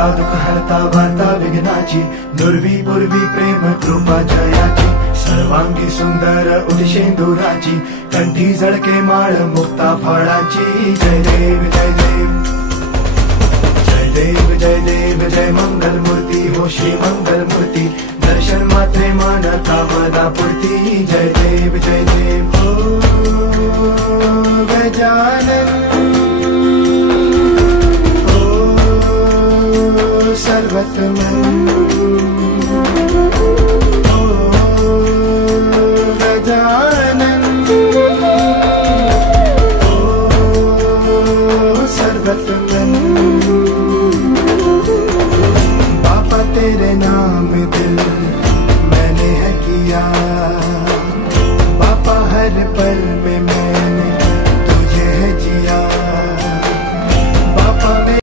हरता दुःख हरता वार्ता विघ्नाची, नुरवी पूर्वी प्रेम कृपा जयाची, सर्वांगी सुंदर उदिशेंदुराची, कंठी झळके माळ मुक्ता फळाची. जय देव जय देव जय देव जय देव जय मंगल मूर्ती हो श्री मंगल मूर्ती, दर्शन मात्रे मन कामना पूर्ती. जय देव जय देव हो गजानन हो सर्वतमन.